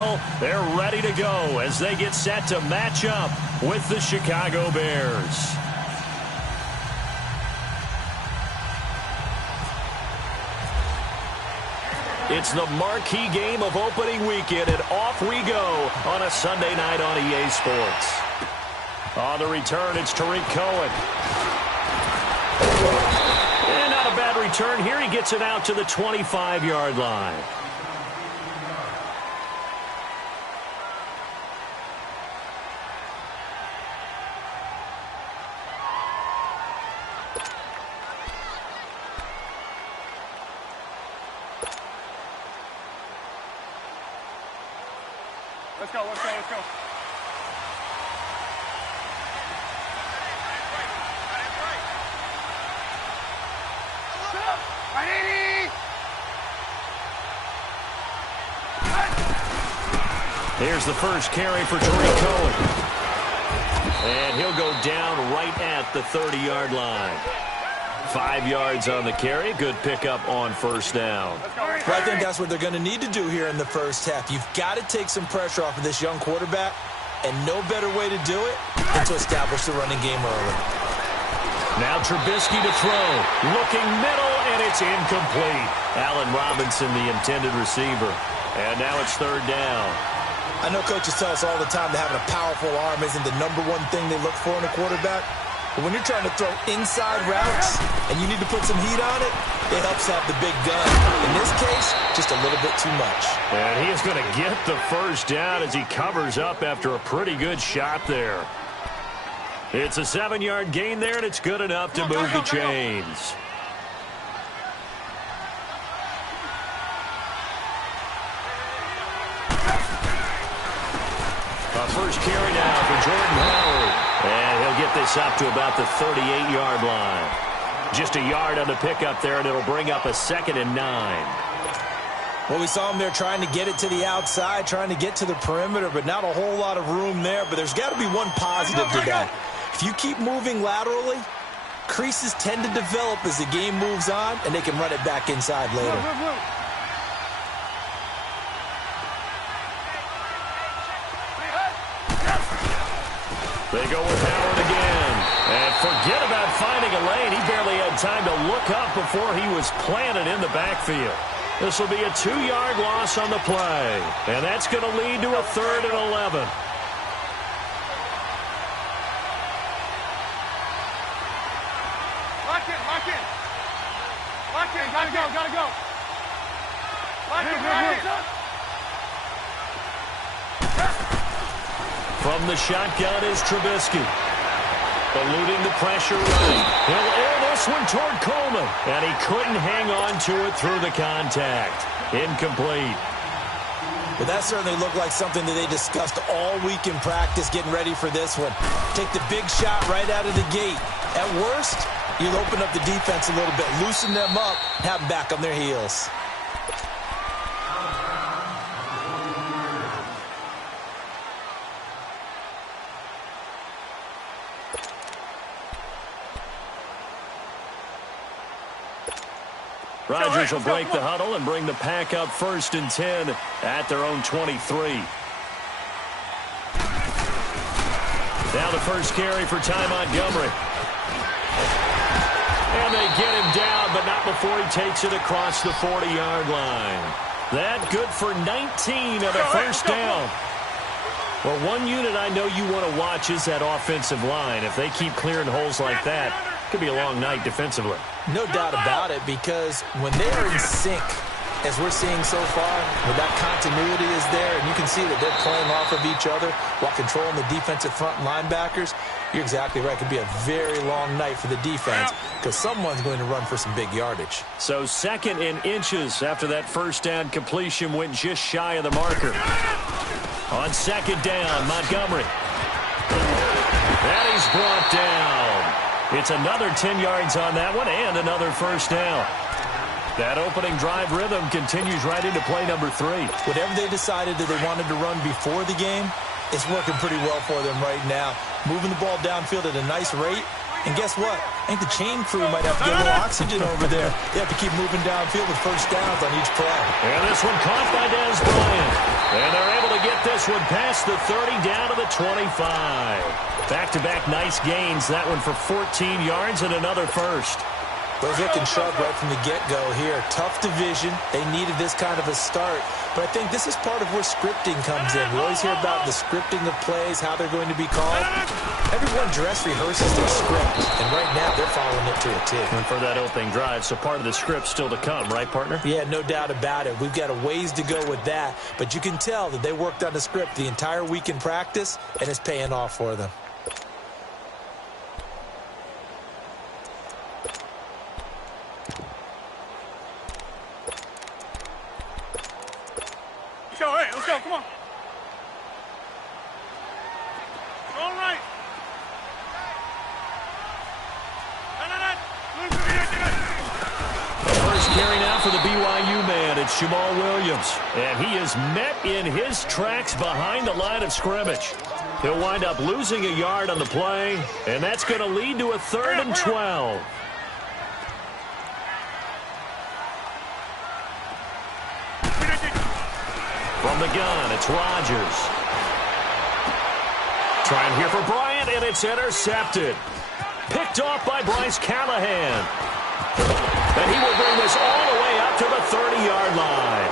They're ready to go as they get set to match up with the Chicago Bears. It's the marquee game of opening weekend, and off we go on a Sunday night on EA Sports. On the return, it's Tarik Cohen. And not a bad return here. He gets it out to the 25-yard line. Let's go, let's go, let's go. Here's the first carry for Tarik Cohen. And he'll go down right at the 30-yard line. 5 yards on the carry. Good pickup on first down. Well, I think that's what they're going to need to do here in the first half. You've got to take some pressure off of this young quarterback, and no better way to do it than to establish the running game early. Now Trubisky to throw. Looking middle, and it's incomplete. Allen Robinson, the intended receiver. And now it's third down. I know coaches tell us all the time that having a powerful arm isn't the number one thing they look for in a quarterback. But when you're trying to throw inside routes and you need to put some heat on it, it helps have the big gun. In this case, just a little bit too much. And he is going to get the first down as he covers up after a pretty good shot there. It's a 7-yard gain there, and it's good enough to move the chains. First carry now for Jordan Howard. And he'll get this up to about the 38-yard line. Just a yard on the pickup there, and it'll bring up a 2nd and 9. Well, we saw him there trying to get it to the outside, trying to get to the perimeter, but not a whole lot of room there. But there's got to be one positive to that. If you keep moving laterally, creases tend to develop as the game moves on, and they can run it back inside later. They go with Howard again. And forget about finding a lane. He barely had time to look up before he was planted in the backfield. This will be a 2-yard loss on the play. And that's going to lead to a 3rd and 11. Lock in, lock in. Lock in, gotta go, gotta go. Lock in, lock in. From the shotgun is Trubisky. Eluding the pressure right. He'll air this one toward Coleman. And he couldn't hang on to it through the contact. Incomplete. But that certainly looked like something that they discussed all week in practice getting ready for this one. Take the big shot right out of the gate. At worst, you'll open up the defense a little bit, loosen them up, have them back on their heels. Rodgers will break the huddle and bring the pack up 1st and 10 at their own 23. Now the first carry for Ty Montgomery. And they get him down, but not before he takes it across the 40-yard line. That good for 19 and a first down. Well, one unit I know you want to watch is that offensive line. If they keep clearing holes like that, it could be a long night defensively. No doubt about it, because when they are in sync, as we're seeing so far, when that continuity is there, and you can see that they're playing off of each other while controlling the defensive front linebackers, you're exactly right. It could be a very long night for the defense because someone's going to run for some big yardage. So 2nd and inches after that first down completion went just shy of the marker. On 2nd down, Montgomery. And he's brought down. It's another 10 yards on that one and another first down. That opening drive rhythm continues right into play number 3. Whatever they decided that they wanted to run before the game, it's working pretty well for them right now. Moving the ball downfield at a nice rate. And guess what? I think the chain crew might have to get a little oxygen over there. They have to keep moving downfield with first downs on each play. And this one caught by Dez Bryant. And they're able to get this one past the 30 down to the 25. Back-to-back nice gains. That one for 14 yards and another first. Those looking sharp right from the get-go here. Tough division. They needed this kind of a start. But I think this is part of where scripting comes in. We always hear about the scripting of plays, how they're going to be called. Everyone dress rehearses their script, and right now they're following it to a T. And for that opening drive, so part of the script still to come, right, partner? Yeah, no doubt about it. We've got a ways to go with that. But you can tell that they worked on the script the entire week in practice, and it's paying off for them. Let's go, come on. All right. The first carry now for the BYU man. It's Jamal Williams. And he is met in his tracks behind the line of scrimmage. He'll wind up losing a yard on the play, and that's going to lead to a 3rd and 12. From the gun, it's Rodgers. Trying here for Bryant, and it's intercepted. Picked off by Bryce Callahan. And he will bring this all the way up to the 30-yard line.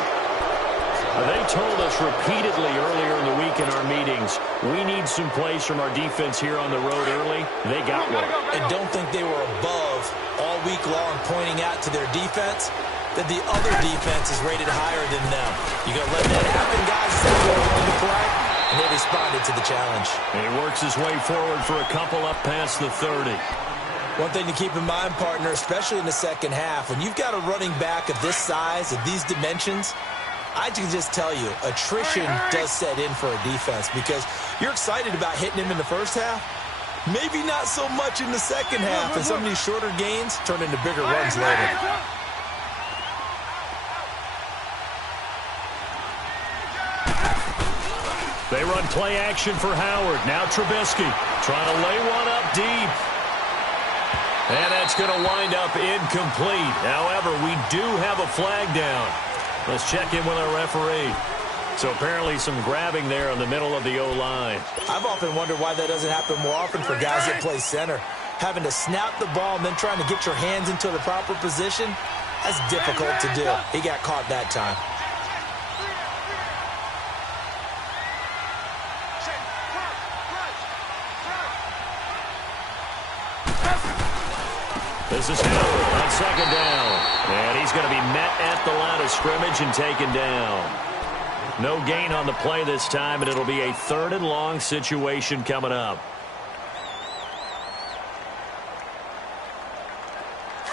They told us repeatedly earlier in the week in our meetings, we need some plays from our defense here on the road early. They got one. And don't think they were above all week long pointing out to their defense that the other defense is rated higher than them. You gonna let that happen, guys? Is that what we're going to play? And they responded to the challenge. And he works his way forward for a couple up past the 30. One thing to keep in mind, partner, especially in the second half, when you've got a running back of this size, of these dimensions, I can just tell you, attrition does set in for a defense because you're excited about hitting him in the first half. Maybe not so much in the second half, and some of these shorter gains turn into bigger runs later. They run play action for Howard. Now Trubisky trying to lay one up deep. And that's going to wind up incomplete. However, we do have a flag down. Let's check in with our referee. So apparently some grabbing there in the middle of the O-line. I've often wondered why that doesn't happen more often for guys that play center. Having to snap the ball and then trying to get your hands into the proper position, that's difficult to do. He got caught that time. This is Howard on second down. And he's going to be met at the line of scrimmage and taken down. No gain on the play this time, and it'll be a 3rd and long situation coming up.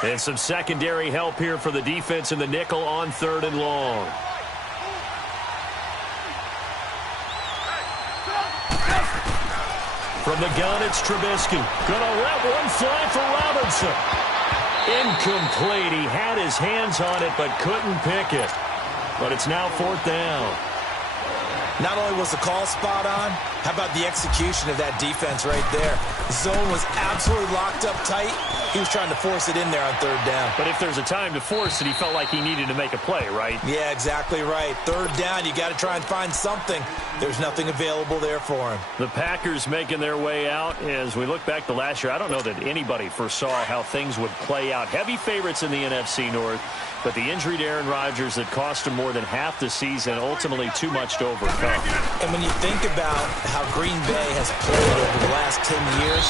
And some secondary help here for the defense in the nickel on 3rd and long. From the gun, it's Trubisky. Gonna let one fly for Robinson. Incomplete. He had his hands on it, but couldn't pick it. But it's now 4th down. Not only was the call spot on, how about the execution of that defense right there? The zone was absolutely locked up tight. He was trying to force it in there on 3rd down. But if there's a time to force it, he felt like he needed to make a play, right? Yeah, exactly right. 3rd down, you got to try and find something. There's nothing available there for him. The Packers making their way out. As we look back to last year, I don't know that anybody foresaw how things would play out. Heavy favorites in the NFC North, but the injury to Aaron Rodgers that cost him more than half the season, ultimately too much to overcome. And when you think about how Green Bay has played over the last 10 years,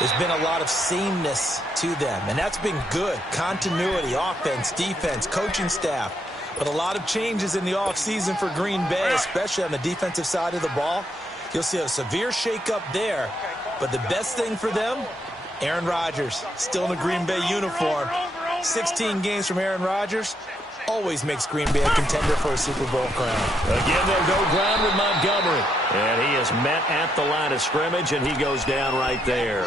there's been a lot of sameness to them, and that's been good. Continuity, offense, defense, coaching staff. But a lot of changes in the offseason for Green Bay, especially on the defensive side of the ball. You'll see a severe shakeup there. But the best thing for them, Aaron Rodgers, still in a Green Bay uniform. 16 games from Aaron Rodgers always makes Green Bay a contender for a Super Bowl crown. Again, they'll go ground with Montgomery. And he is met at the line of scrimmage, and he goes down right there.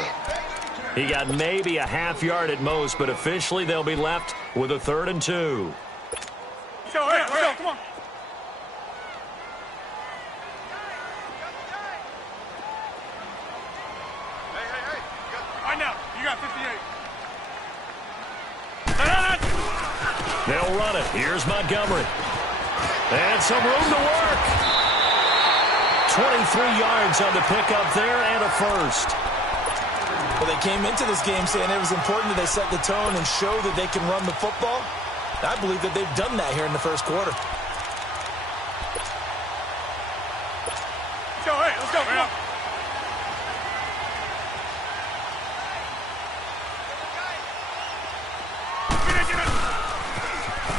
He got maybe a half yard at most, but officially they'll be left with a 3rd and 2. Let's go, come on. Hey. Right now, you got 58. They'll run it. Here's Montgomery. And some room to work. 23 yards on the pickup there and a first. Well, they came into this game saying it was important that they set the tone and show that they can run the football. I believe that they've done that here in the first quarter. Let's go, hey, let's go, man.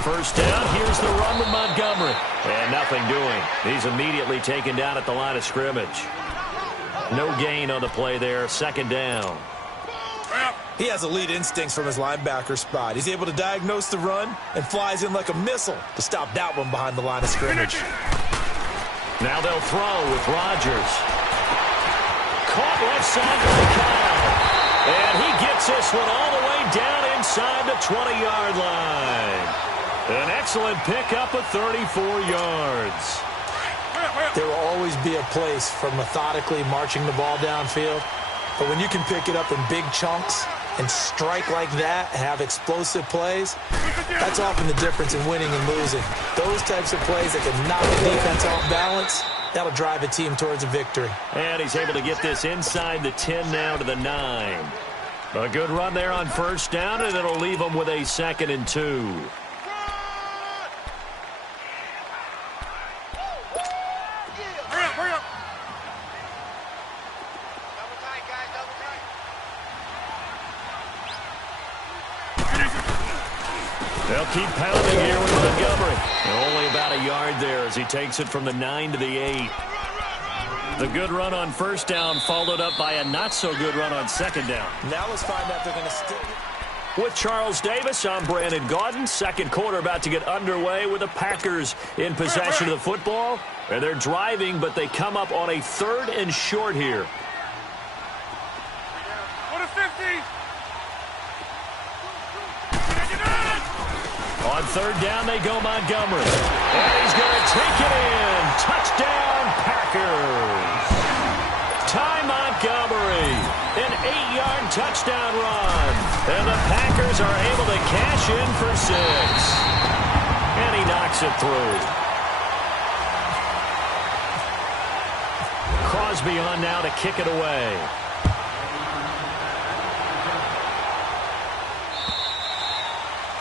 First down, here's the run with Montgomery. And nothing doing. He's immediately taken down at the line of scrimmage. No gain on the play there. Second down. He has elite instincts from his linebacker spot. He's able to diagnose the run and flies in like a missile to stop that one behind the line of scrimmage. Now they'll throw with Rodgers. Caught left side by Kyle. And he gets this one all the way down inside the 20-yard line. An excellent pickup of 34 yards. There will always be a place for methodically marching the ball downfield. But when you can pick it up in big chunks and strike like that and have explosive plays, that's often the difference in winning and losing. Those types of plays that can knock the defense off balance, that'll drive a team towards a victory. And he's able to get this inside the 10 now to the 9. A good run there on first down, and it'll leave them with a 2nd and 2. They'll keep pounding here with Montgomery. Only about a yard there as he takes it from the 9 to the 8. The good run on first down followed up by a not-so-good run on second down. Now let's find out if they're going to stick it. With Charles Davis, I'm Brandon Gaudin. Second quarter about to get underway with the Packers in possession of the football. And they're driving, but they come up on a 3rd and short here. Go to 50. On 3rd down, they go Montgomery. And he's going to take it in. Touchdown, Packers. Ty Montgomery, an 8-yard touchdown run. And the Packers are able to cash in for 6. And he knocks it through. Crosby on now to kick it away.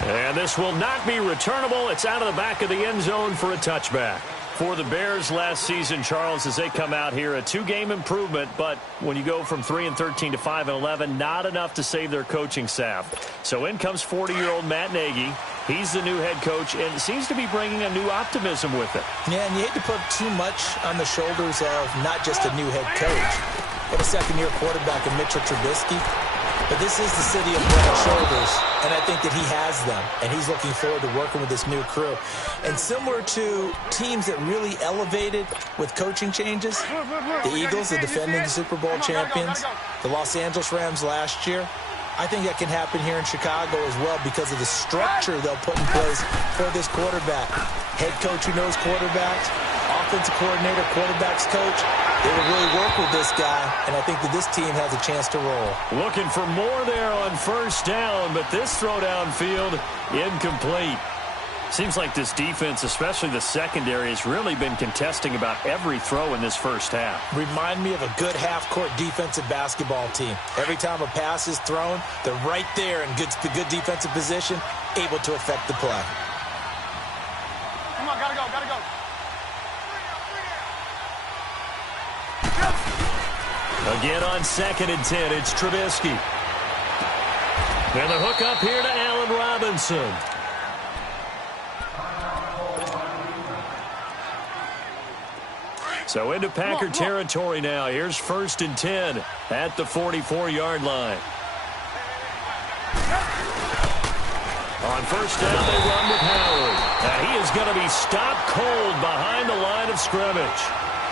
And this will not be returnable. It's out of the back of the end zone for a touchback. For the Bears last season, Charles, as they come out here, a 2-game improvement, but when you go from 3-13 to 5-11, not enough to save their coaching staff. So in comes 40-year-old Matt Nagy. He's the new head coach and seems to be bringing a new optimism with it. Yeah, and you hate to put too much on the shoulders of not just a new head coach, but a second-year quarterback in Mitchell Trubisky. But this is the city of broad shoulders, and I think that he has them, and he's looking forward to working with this new crew. And similar to teams that really elevated with coaching changes, the Eagles, the defending Super Bowl champions, the Los Angeles Rams last year, I think that can happen here in Chicago as well because of the structure they'll put in place for this quarterback. Head coach who knows quarterbacks, offensive coordinator, quarterbacks coach. They will really work with this guy, and I think that this team has a chance to roll. Looking for more there on first down, but this throw downfield incomplete. Seems like this defense, especially the secondary, has really been contesting about every throw in this first half. Remind me of a good half-court defensive basketball team. Every time a pass is thrown, they're right there in good defensive position, able to affect the play. Come on, gotta go, gotta go. Again on 2nd and 10, it's Trubisky. And the hook up here to Allen Robinson. So into Packer territory now. Here's 1st and 10 at the 44-yard line. On first down, they run with Howard. And he is going to be stopped cold behind the line of scrimmage.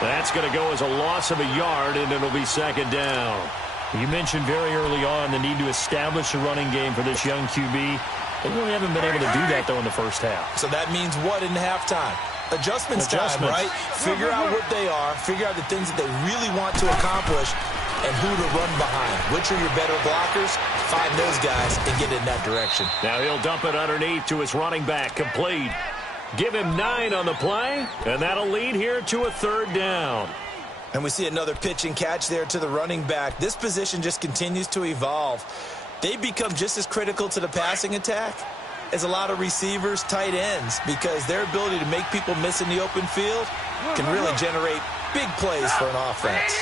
That's going to go as a loss of a yard, and it'll be 2nd down. You mentioned very early on the need to establish a running game for this young QB. They really haven't been able to do that, though, in the first half. So that means what in halftime? adjustments time, right? Figure out what they are, figure out the things that they really want to accomplish, and who to run behind. Which are your better blockers? Find those guys and get in that direction. Now he'll dump it underneath to his running back, complete. Give him 9 on the play, and that'll lead here to a 3rd down. And we see another pitch and catch there to the running back. This position just continues to evolve. They become just as critical to the passing attack as a lot of receivers, tight ends, because their ability to make people miss in the open field can really generate big plays for an offense.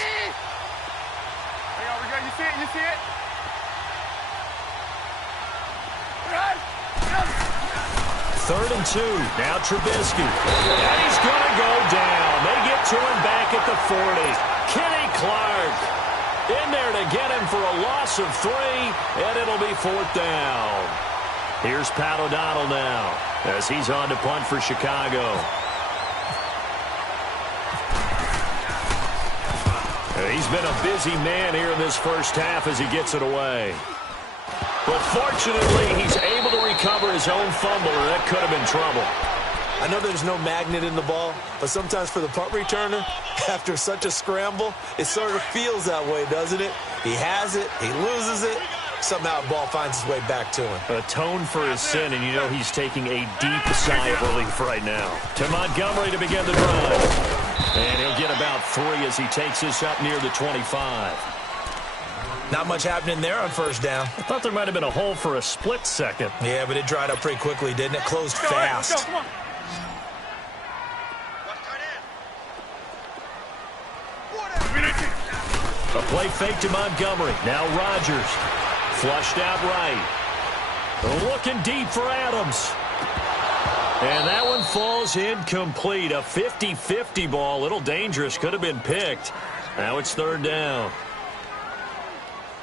You see it? You see it? 3rd and 2. Now Trubisky. And he's going to go down. They get to him back at the 40. Kenny Clark in there to get him for a loss of 3, and it'll be 4th down. Here's Pat O'Donnell now as he's on to punt for Chicago. He's been a busy man here in this first half as he gets it away. But fortunately, he's able to recover his own fumble, or that could have been trouble. I know there's no magnet in the ball, but sometimes for the punt returner, after such a scramble, it sort of feels that way, doesn't it? He has it, he loses it, somehow the ball finds its way back to him. Atone for his sin, and you know he's taking a deep sigh of relief right now. To Montgomery to begin the drive. And he'll get about 3 as he takes this up near the 25. Not much happening there on 1st down. I thought there might have been a hole for a split second. Yeah, but it dried up pretty quickly, didn't it? Closed fast. Let's go, come on. A play fake to Montgomery. Now Rodgers. Flushed out right. Looking deep for Adams. And that one falls incomplete. A 50-50 ball. A little dangerous. Could have been picked. Now it's 3rd down.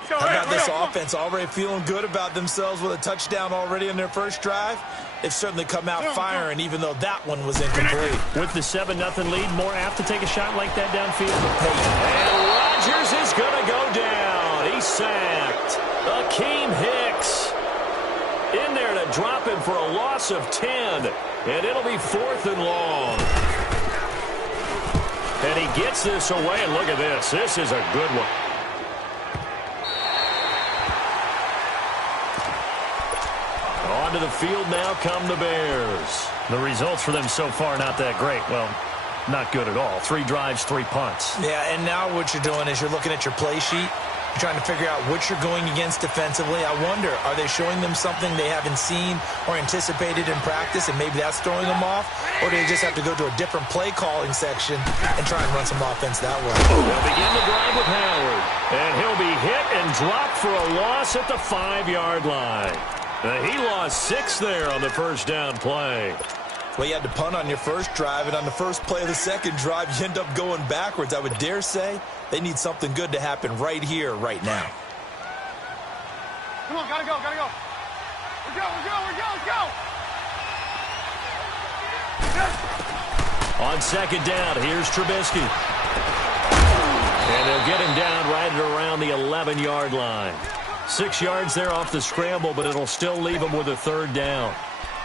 How about this offense already feeling good about themselves with a touchdown already in their first drive? They've certainly come out firing, even though that one was incomplete. With the 7-0 lead, more apt to take a shot like that downfield. And Rodgers is going to go down. He's sacked. Akeem Hicks in there to drop him for a loss of 10. And it'll be 4th and long. And he gets this away, and look at this. This is a good one. Onto the field now come the Bears. The results for them so far not that great. Well, not good at all. 3 drives, 3 punts. Yeah, and now what you're doing is you're looking at your play sheet. You're trying to figure out what you're going against defensively. I wonder, are they showing them something they haven't seen or anticipated in practice, and maybe that's throwing them off? Or do they just have to go to a different play calling section and try and run some offense that way? They'll begin the drive with Howard. And he'll be hit and dropped for a loss at the 5-yard line. He lost 6 there on the first down play. Well, you had to punt on your first drive, and on the first play of the second drive, you end up going backwards. I would dare say they need something good to happen right here, right now. Come on, gotta go, gotta go. Let's go. On 2nd down, here's Trubisky. And they'll get him down right at around the 11-yard line. 6 yards there off the scramble, but it'll still leave him with a 3rd down.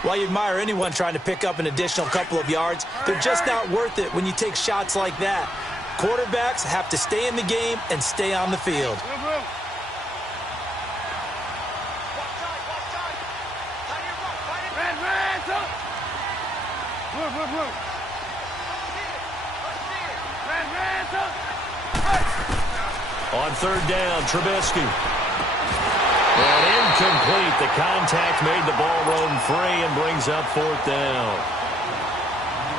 While you admire anyone trying to pick up an additional couple of yards, they're just not worth it when you take shots like that. Quarterbacks have to stay in the game and stay on the field. On 3rd down, Trubisky. And incomplete. The contact made the ball roam free and brings up 4th down.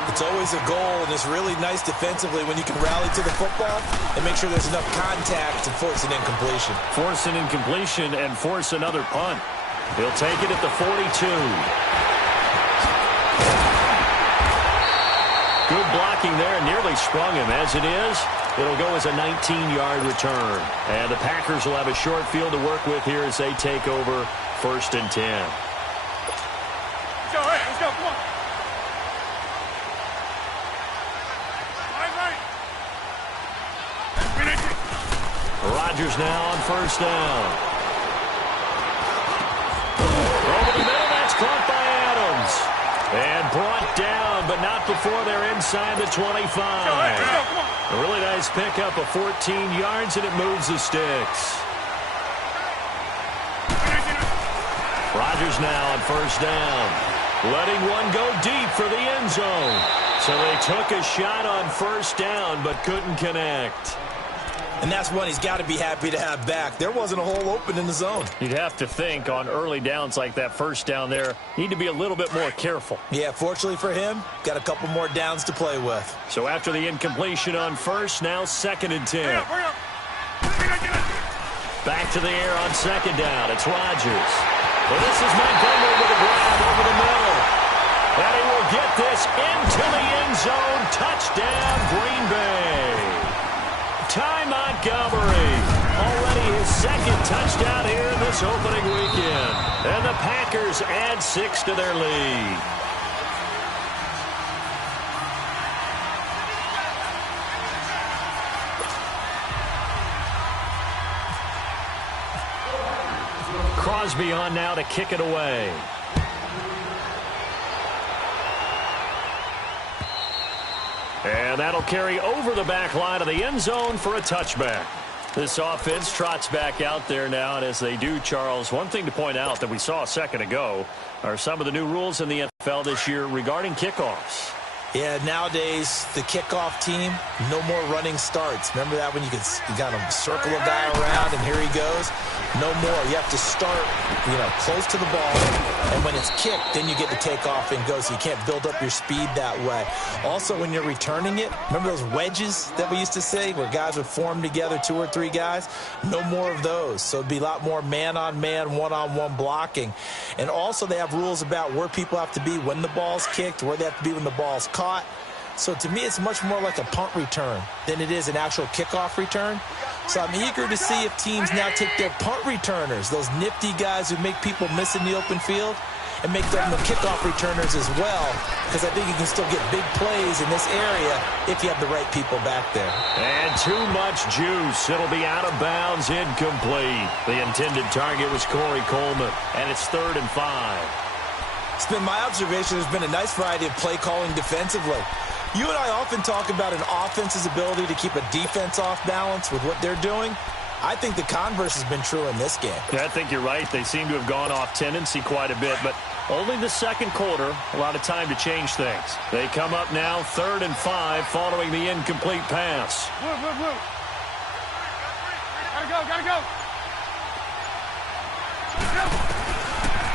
It's always a goal, and it's really nice defensively when you can rally to the football and make sure there's enough contact to force an incompletion. Force an incompletion and force another punt. He'll take it at the 42. Good blocking there, nearly sprung him. As it is, it'll go as a 19-yard return. And the Packers will have a short field to work with here as they take over 1st and 10. Let's go, let's go, come on. Rodgers now on 1st down. Over the middle, that's caught by Adams. And brought down, but not before they're inside the 25. A really nice pickup of 14 yards, and it moves the sticks. Rodgers now on first down. Letting one go deep for the end zone. So they took a shot on first down, but couldn't connect. And that's one he's got to be happy to have back. There wasn't a hole open in the zone. You'd have to think on early downs like that first down there, need to be a little bit more careful. Yeah, fortunately for him, got a couple more downs to play with. So after the incompletion on first, now 2nd and 10. Back to the air on 2nd down. It's Rodgers. Well, this is Montgomery with a grab over the middle. And he will get this into the end zone. Touchdown, Green Bay. Ty Montgomery, already his 2nd touchdown here in this opening weekend. And the Packers add 6 to their lead. Crosby on now to kick it away. And that'll carry over the back line of the end zone for a touchback. This offense trots back out there now, and as they do, Charles, one thing to point out that we saw a second ago are some of the new rules in the NFL this year regarding kickoffs. Yeah, nowadays, the kickoff team, no more running starts. Remember that when you got to circle a guy around and here he goes? No more. You have to start, close to the ball. And when it's kicked, then you get to take off and go. So you can't build up your speed that way. Also, when you're returning it, remember those wedges that we used to say where guys would form together, 2 or 3 guys? No more of those. So it'd be a lot more man-on-man, one-on-one blocking. And also, they have rules about where people have to be when the ball's kicked, where they have to be when the ball's caught. So to me, it's much more like a punt return than it is an actual kickoff return. So I'm eager to see if teams now take their punt returners, those nifty guys who make people miss in the open field, and make them the kickoff returners as well, because I think you can still get big plays in this area if you have the right people back there. And too much juice. It'll be out of bounds, incomplete. The intended target was Corey Coleman, and it's 3rd and 5. It's been my observation there's been a nice variety of play calling defensively. You and I often talk about an offense's ability to keep a defense off balance with what they're doing. I think the converse has been true in this game. Yeah, I think you're right. They seem to have gone off tendency quite a bit, but only the 2nd quarter, a lot of time to change things. They come up now 3rd and 5 following the incomplete pass. Blue. Gotta go.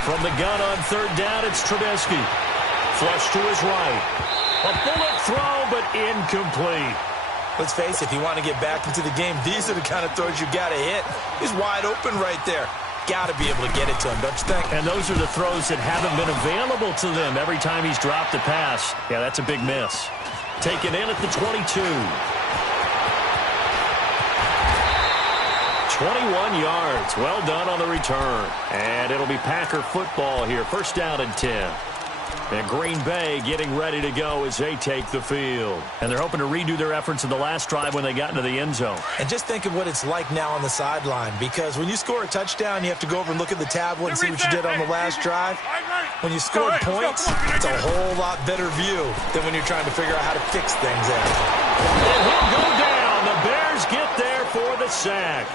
From the gun on 3rd down, it's Trubisky. Flush to his right. A bullet throw, but incomplete. Let's face it, if you want to get back into the game, these are the kind of throws you got to hit. He's wide open right there. Got to be able to get it to him, don't you think? And those are the throws that haven't been available to them every time he's dropped a pass. Yeah, that's a big miss. Taken in at the 22. 21 yards. Well done on the return. And it'll be Packer football here. 1st down and 10. And Green Bay getting ready to go as they take the field. And they're hoping to redo their efforts in the last drive when they got into the end zone. And just think of what it's like now on the sideline, because when you score a touchdown, you have to go over and look at the tablet and see what you did on the last drive. When you scored points, it's a whole lot better view than when you're trying to figure out how to fix things out. And he'll go down. The Bears get there for the sack.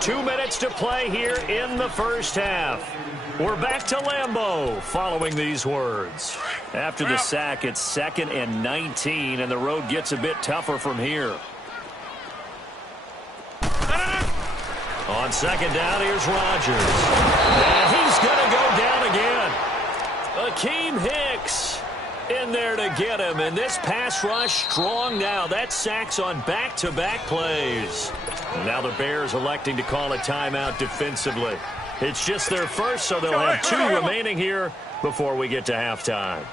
2 minutes to play here in the 1st half. We're back to Lambeau following these words. After the sack, it's 2nd and 19, and the road gets a bit tougher from here. On 2nd down, here's Rodgers. And he's going to go down again. Akeem Hicks in there to get him, and this pass rush strong now. That sacks on back-to-back plays. And now the Bears electing to call a timeout defensively. It's just their first, so they'll have 2 remaining here before we get to halftime.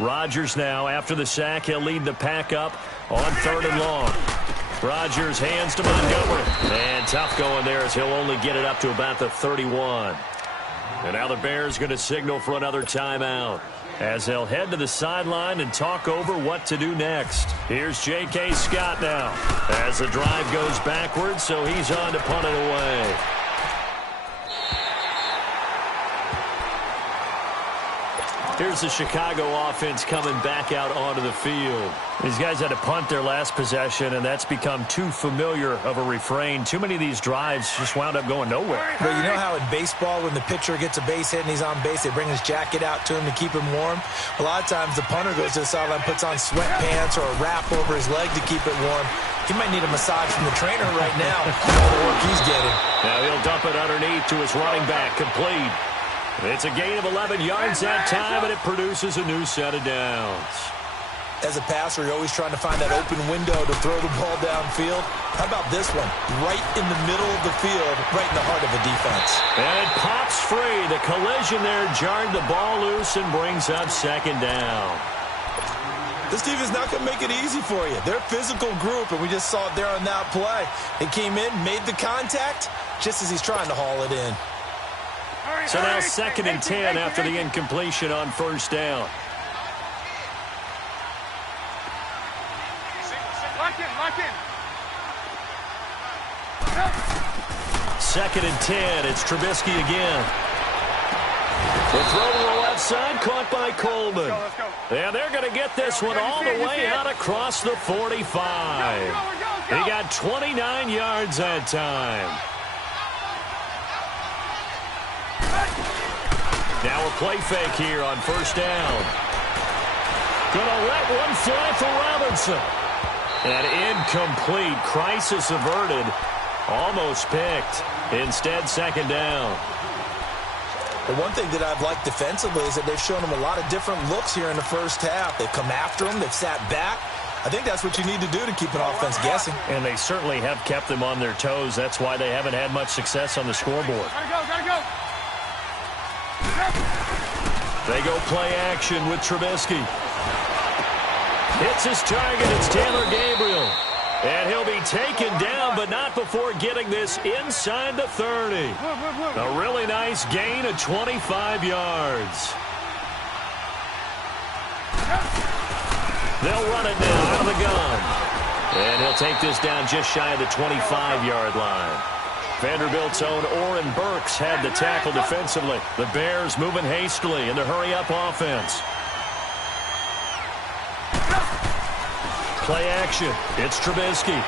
Rodgers now, after the sack, he'll lead the pack up on 3rd and long. Rodgers hands to Montgomery. And tough going there as he'll only get it up to about the 31. And now the Bears going to signal for another timeout as they'll head to the sideline and talk over what to do next. Here's J.K. Scott now as the drive goes backwards, so he's on to punt it away. Here's the Chicago offense coming back out onto the field. These guys had to punt their last possession, and that's become too familiar of a refrain. Too many of these drives just wound up going nowhere. But you know how in baseball, when the pitcher gets a base hit and he's on base, they bring his jacket out to him to keep him warm? A lot of times the punter goes to the sideline, puts on sweatpants or a wrap over his leg to keep it warm. He might need a massage from the trainer right now for all the work he's getting. Now he'll dump it underneath to his running back, complete. It's a gain of 11 yards that time, and it produces a new set of downs. As a passer, you're always trying to find that open window to throw the ball downfield. How about this one? Right in the middle of the field, right in the heart of the defense. And it pops free. The collision there jarred the ball loose and brings up second down. This defense is not going to make it easy for you. They're a physical group, and we just saw it there on that play. They came in, made the contact, just as he's trying to haul it in. So now 2nd and 10 after the incompletion on first down. Lock in. 2nd and 10. It's Trubisky again. The throw to the left side, caught by Coleman. Let's go. And they're going to get this one all the way out across the 45. He got 29 yards that time. Now a play fake here on first down. Gonna let one fly for Robinson. And incomplete. Crisis averted. Almost picked. Instead, second down. The one thing that I've liked defensively is that they've shown him a lot of different looks here in the first half. They've come after him. They've sat back. I think that's what you need to do to keep an offense guessing. And they certainly have kept them on their toes. That's why they haven't had much success on the scoreboard. Gotta go. They go play action with Trubisky. Hits his target. It's Taylor Gabriel. And he'll be taken down, but not before getting this inside the 30. A really nice gain of 25 yards. They'll run it now out of the gun. And he'll take this down just shy of the 25-yard line. Vanderbilt's own Oren Burks had the tackle defensively. The Bears moving hastily in the hurry-up offense. Play action. It's Trubisky.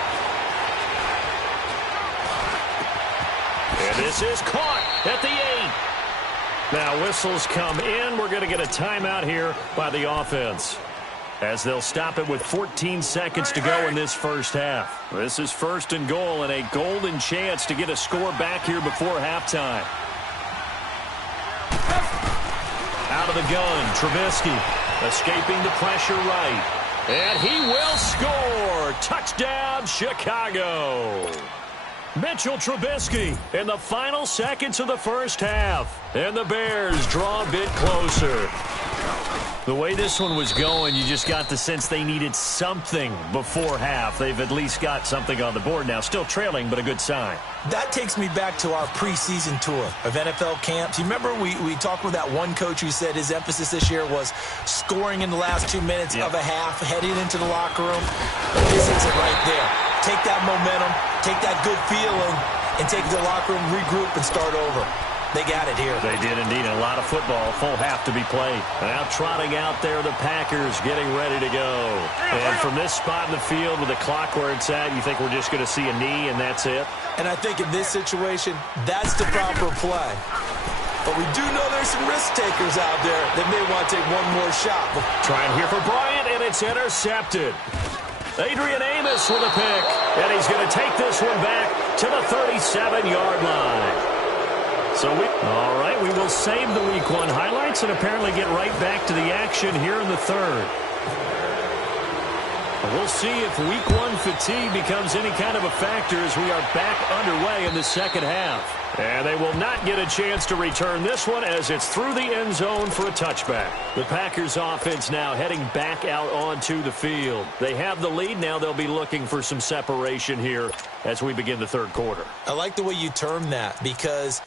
And this is caught at the 8. Now whistles come in. We're going to get a timeout here by the offense, as they'll stop it with 14 seconds to go in this first half. This is 1st and goal and a golden chance to get a score back here before halftime. Out of the gun, Trubisky escaping the pressure right. And he will score. Touchdown, Chicago. Mitchell Trubisky in the final seconds of the first half. And the Bears draw a bit closer. The way this one was going, you just got the sense they needed something before half. They've at least got something on the board now. Still trailing, but a good sign. That takes me back to our preseason tour of NFL camps. You remember we talked with that one coach who said his emphasis this year was scoring in the last 2 minutes of a half, heading into the locker room. This is it right there. Take that momentum, take that good feeling, and take it to the locker room, regroup, and start over. They got it here. They did indeed. A lot of football, full half to be played. Now trotting out there, the Packers getting ready to go. And from this spot in the field with the clock where it's at, you think we're just going to see a knee and that's it? And I think in this situation, that's the proper play. But we do know there's some risk takers out there that may want to take one more shot. Trying here for Bryant, and it's intercepted. Adrian Amos with a pick, and he's going to take this one back to the 37-yard line. All right, we will save the Week 1 highlights and apparently get right back to the action here in the third. We'll see if Week 1 fatigue becomes any kind of a factor as we are back underway in the second half. And they will not get a chance to return this one as it's through the end zone for a touchback. The Packers offense now heading back out onto the field. They have the lead. Now they'll be looking for some separation here as we begin the third quarter. I like the way you term that because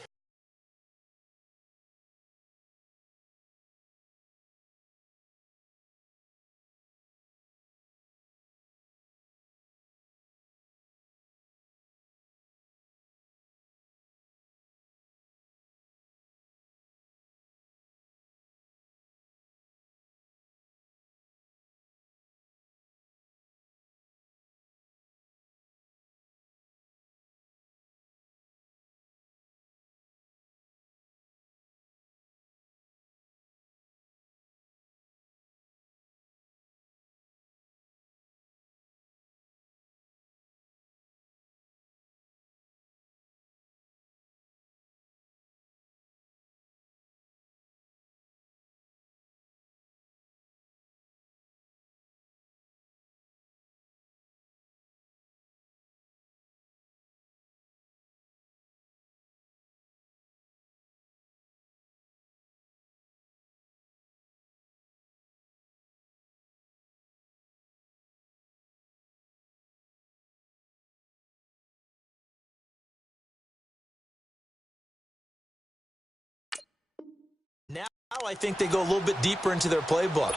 Now I think they go a little bit deeper into their playbook.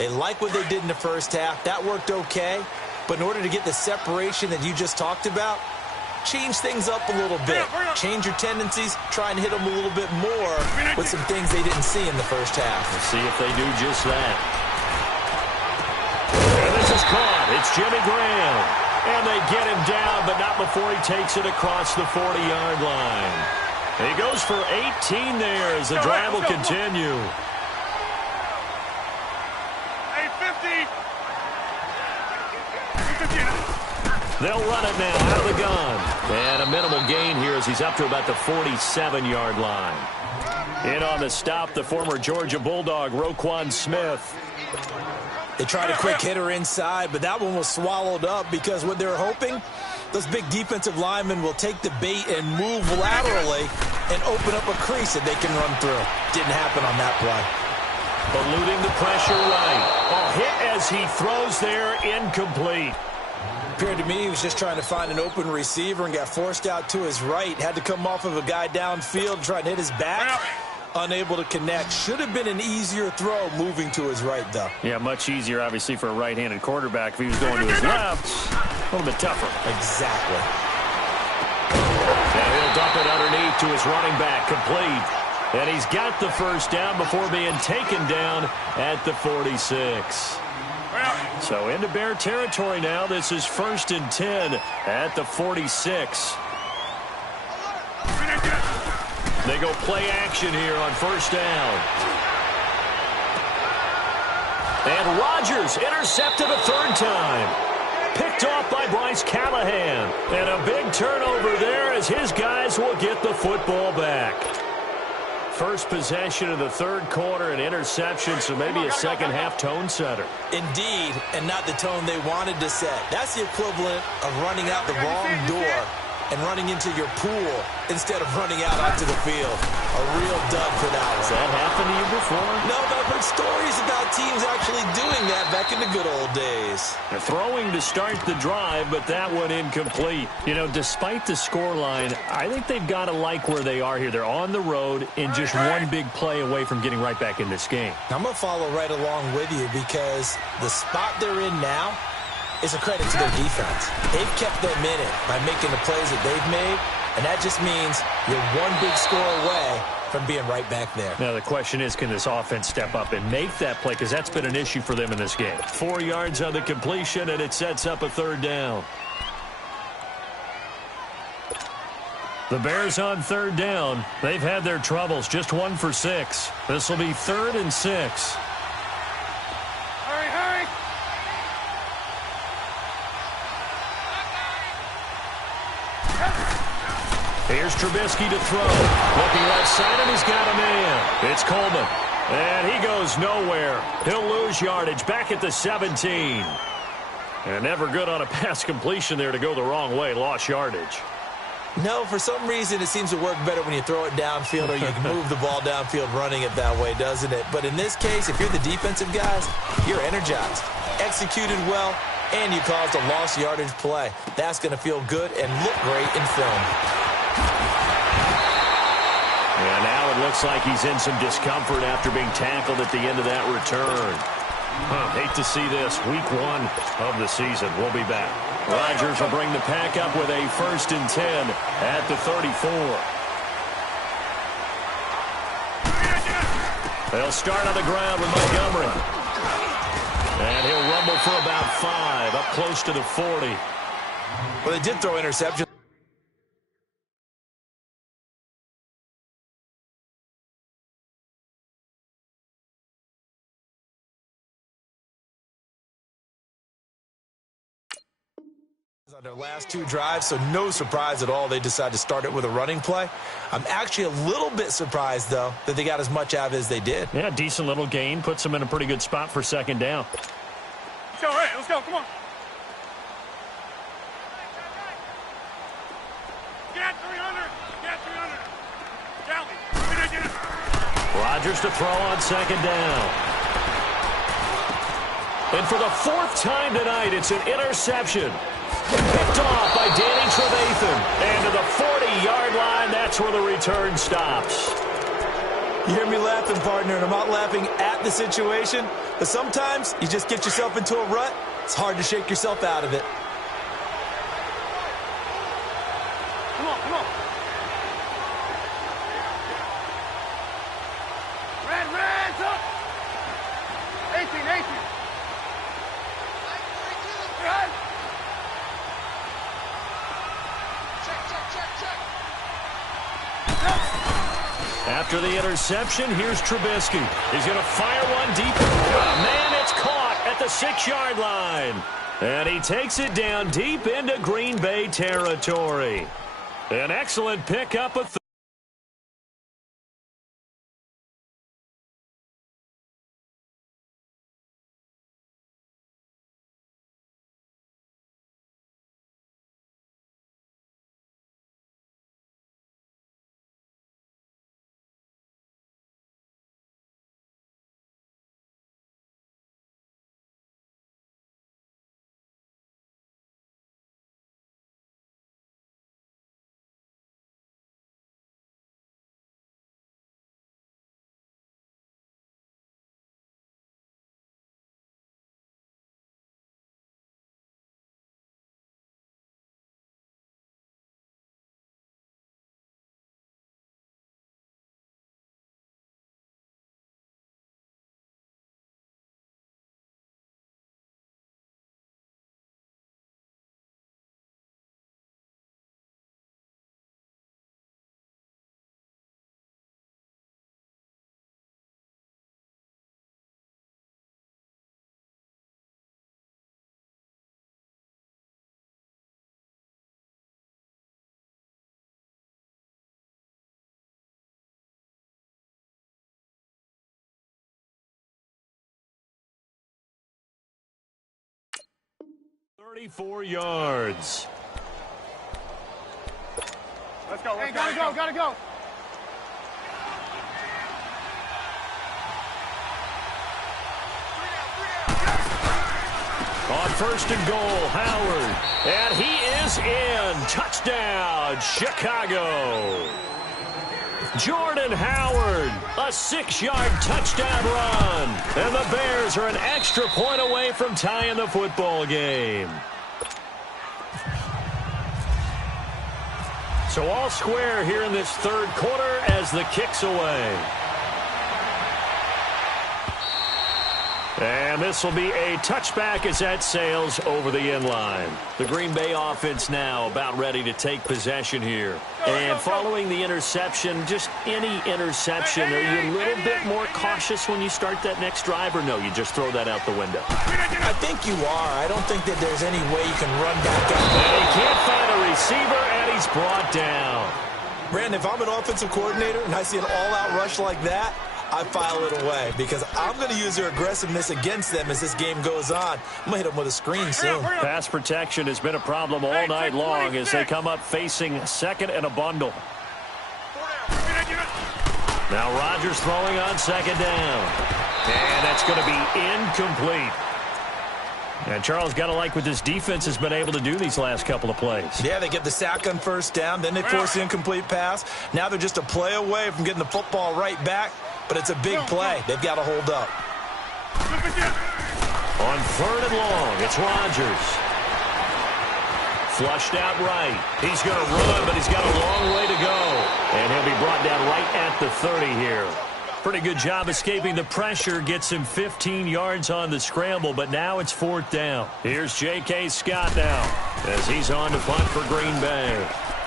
They like what they did in the first half. That worked okay. But in order to get the separation that you just talked about, change things up a little bit. Change your tendencies. Try and hit them a little bit more with some things they didn't see in the first half. We'll see if they do just that. And this is caught. It's Jimmy Graham. And they get him down, but not before he takes it across the 40-yard line. He goes for 18 there as the drive will continue. They'll run it now out of the gun. And a minimal gain here as he's up to about the 47-yard line. In on the stop, the former Georgia Bulldog, Roquan Smith. They tried a quick hitter inside, but that one was swallowed up because what they're hoping, those big defensive linemen will take the bait and move laterally and open up a crease that they can run through. Didn't happen on that play. Eluding the pressure right. A hit as he throws there, incomplete. Appeared to me he was just trying to find an open receiver and got forced out to his right. Had to come off of a guy downfield, try and hit his back. Unable to connect. Should have been an easier throw moving to his right, though. Yeah, much easier, obviously, for a right-handed quarterback. If he was going to his left, a little bit tougher. Exactly. And he'll dump it underneath to his running back, complete. And he's got the first down before being taken down at the 46. So into Bear territory now. This is 1st and 10 at the 46. They go play action here on first down. And Rodgers intercepted a third time. Picked off by Bryce Callahan. And a big turnover there as his guys will get the football back. First possession of the third quarter, an interception, so maybe a second-half tone setter. Indeed, and not the tone they wanted to set. That's the equivalent of running out the wrong door and running into your pool instead of running out onto the field. A real dud for that one. Has that happened to you before? No, but I've heard stories about teams actually doing that back in the good old days. They're throwing to start the drive, but that one incomplete. You know, despite the scoreline, I think they've got to like where they are here. They're on the road and just one big play away from getting right back in this game. I'm going to follow right along with you because the spot they're in now is a credit to their defense. They've kept them in it by making the plays that they've made, and that just means you're one big score away from being right back there. Now the question is, can this offense step up and make that play? Because that's been an issue for them in this game. 4 yards on the completion, and it sets up a third down. The Bears on third down. They've had their troubles, just 1 for 6. This will be 3rd and 6. Here's Trubisky to throw. Looking right side, and he's got a man. It's Coleman. And he goes nowhere. He'll lose yardage back at the 17. And never good on a pass completion there to go the wrong way. Lost yardage. No, for some reason it seems to work better when you throw it downfield or you can move the ball downfield running it that way, doesn't it? But in this case, if you're the defensive guys, you're energized, executed well, and you caused a lost yardage play. That's going to feel good and look great in film. And now it looks like he's in some discomfort after being tackled at the end of that return. Hate to see this. Week 1 of the season. We'll be back. Rodgers will bring the pack up with a 1st and 10 at the 34. They'll start on the ground with Montgomery. And he'll rumble for about 5, up close to the 40. Well, they did throw interception. On their last 2 drives, so no surprise at all they decided to start it with a running play. I'm actually a little bit surprised, though, that they got as much out of it as they did. Yeah, decent little gain. Puts them in a pretty good spot for 2nd down. Let's go, hey, let's go, come on. Get 300, get 300. Down. Rodgers to throw on 2nd down. And for the 4th time tonight, it's an interception. Picked off by Danny Trevathan. And to the 40-yard line, that's where the return stops. You hear me laughing, partner, and I'm not laughing at the situation, but sometimes you just get yourself into a rut. It's hard to shake yourself out of it. Come on, come on. Red, up. 18. Right. After the interception, here's Trubisky. He's going to fire one deep. Man, it's caught at the 6-yard line. And he takes it down deep into Green Bay territory. An excellent pickup of 34 yards. Let's go. Hey, gotta go. On first and goal, Howard. And he is in. Touchdown, Chicago. Jordan Howard, a 6-yard touchdown run. And the Bears are an extra point away from tying the football game. So all square here in this third quarter as the kick's away. And this will be a touchback as that sails over the end line. The Green Bay offense now about ready to take possession here. And following the interception, just any interception, are you a little bit more cautious when you start that next drive, or no, you just throw that out the window? I think you are. I don't think that there's any way you can run back out. And he can't find a receiver, and he's brought down. Brandon, if I'm an offensive coordinator and I see an all-out rush like that, I file it away because I'm going to use their aggressiveness against them as this game goes on. I'm going to hit them with a screen soon. Pass protection has been a problem all night long as they come up facing second and a bundle. Now Rodgers throwing on second down. And that's going to be incomplete. And Charles, got to like what this defense has been able to do these last couple of plays. Yeah, they get the sack on first down, then they force the incomplete pass. Now they're just a play away from getting the football right back, but it's a big play. They've got to hold up. On third and long, it's Rodgers. Flushed out right. He's going to run, but he's got a long way to go. And he'll be brought down right at the 30 here. Pretty good job escaping the pressure. Gets him 15 yards on the scramble, but now it's fourth down. Here's J.K. Scott now as he's on to punt for Green Bay.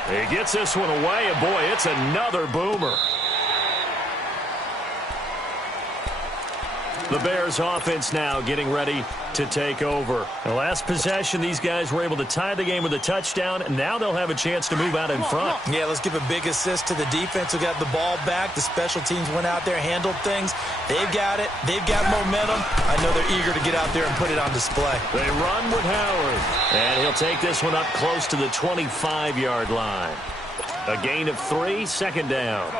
He gets this one away, and boy, it's another boomer. The Bears offense now getting ready to take over. The last possession, these guys were able to tie the game with a touchdown, and now they'll have a chance to move out in front. Yeah, let's give a big assist to the defense who got the ball back. The special teams went out there, handled things. They've got it. They've got momentum. I know they're eager to get out there and put it on display. They run with Howard, and he'll take this one up close to the 25-yard line. A gain of 3, second down.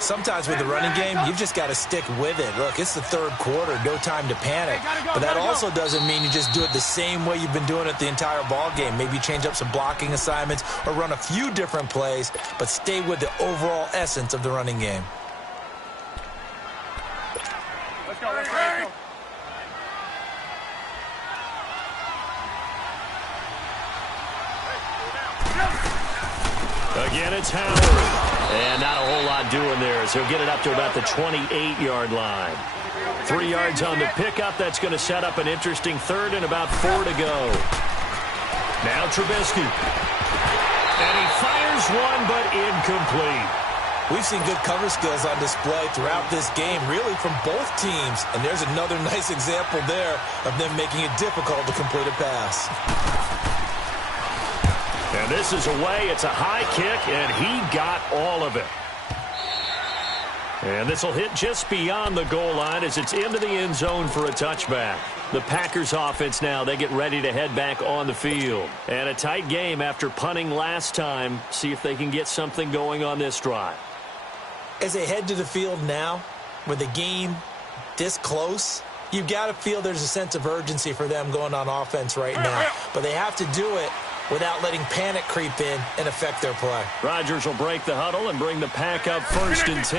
Sometimes with the running game, you've just got to stick with it. Look, it's the third quarter, no time to panic. But that also doesn't mean you just do it the same way you've been doing it the entire ball game. Maybe change up some blocking assignments or run a few different plays, but stay with the overall essence of the running game. Again, it's Howard. And not a whole lot doing there, so he'll get it up to about the 28-yard line. 3 yards on the pickup. That's going to set up an interesting third and about 4 to go. Now Trubisky. And he fires one, but incomplete. We've seen good cover skills on display throughout this game, really from both teams. And there's another nice example there of them making it difficult to complete a pass. And this is away. It's a high kick, and he got all of it. And this will hit just beyond the goal line as it's into the end zone for a touchback. The Packers offense now, they get ready to head back on the field. And a tight game after punting last time. See if they can get something going on this drive. As they head to the field now, with the game this close, you've got to feel there's a sense of urgency for them going on offense right now. But they have to do it without letting panic creep in and affect their play. Rodgers will break the huddle and bring the pack up 1st and 10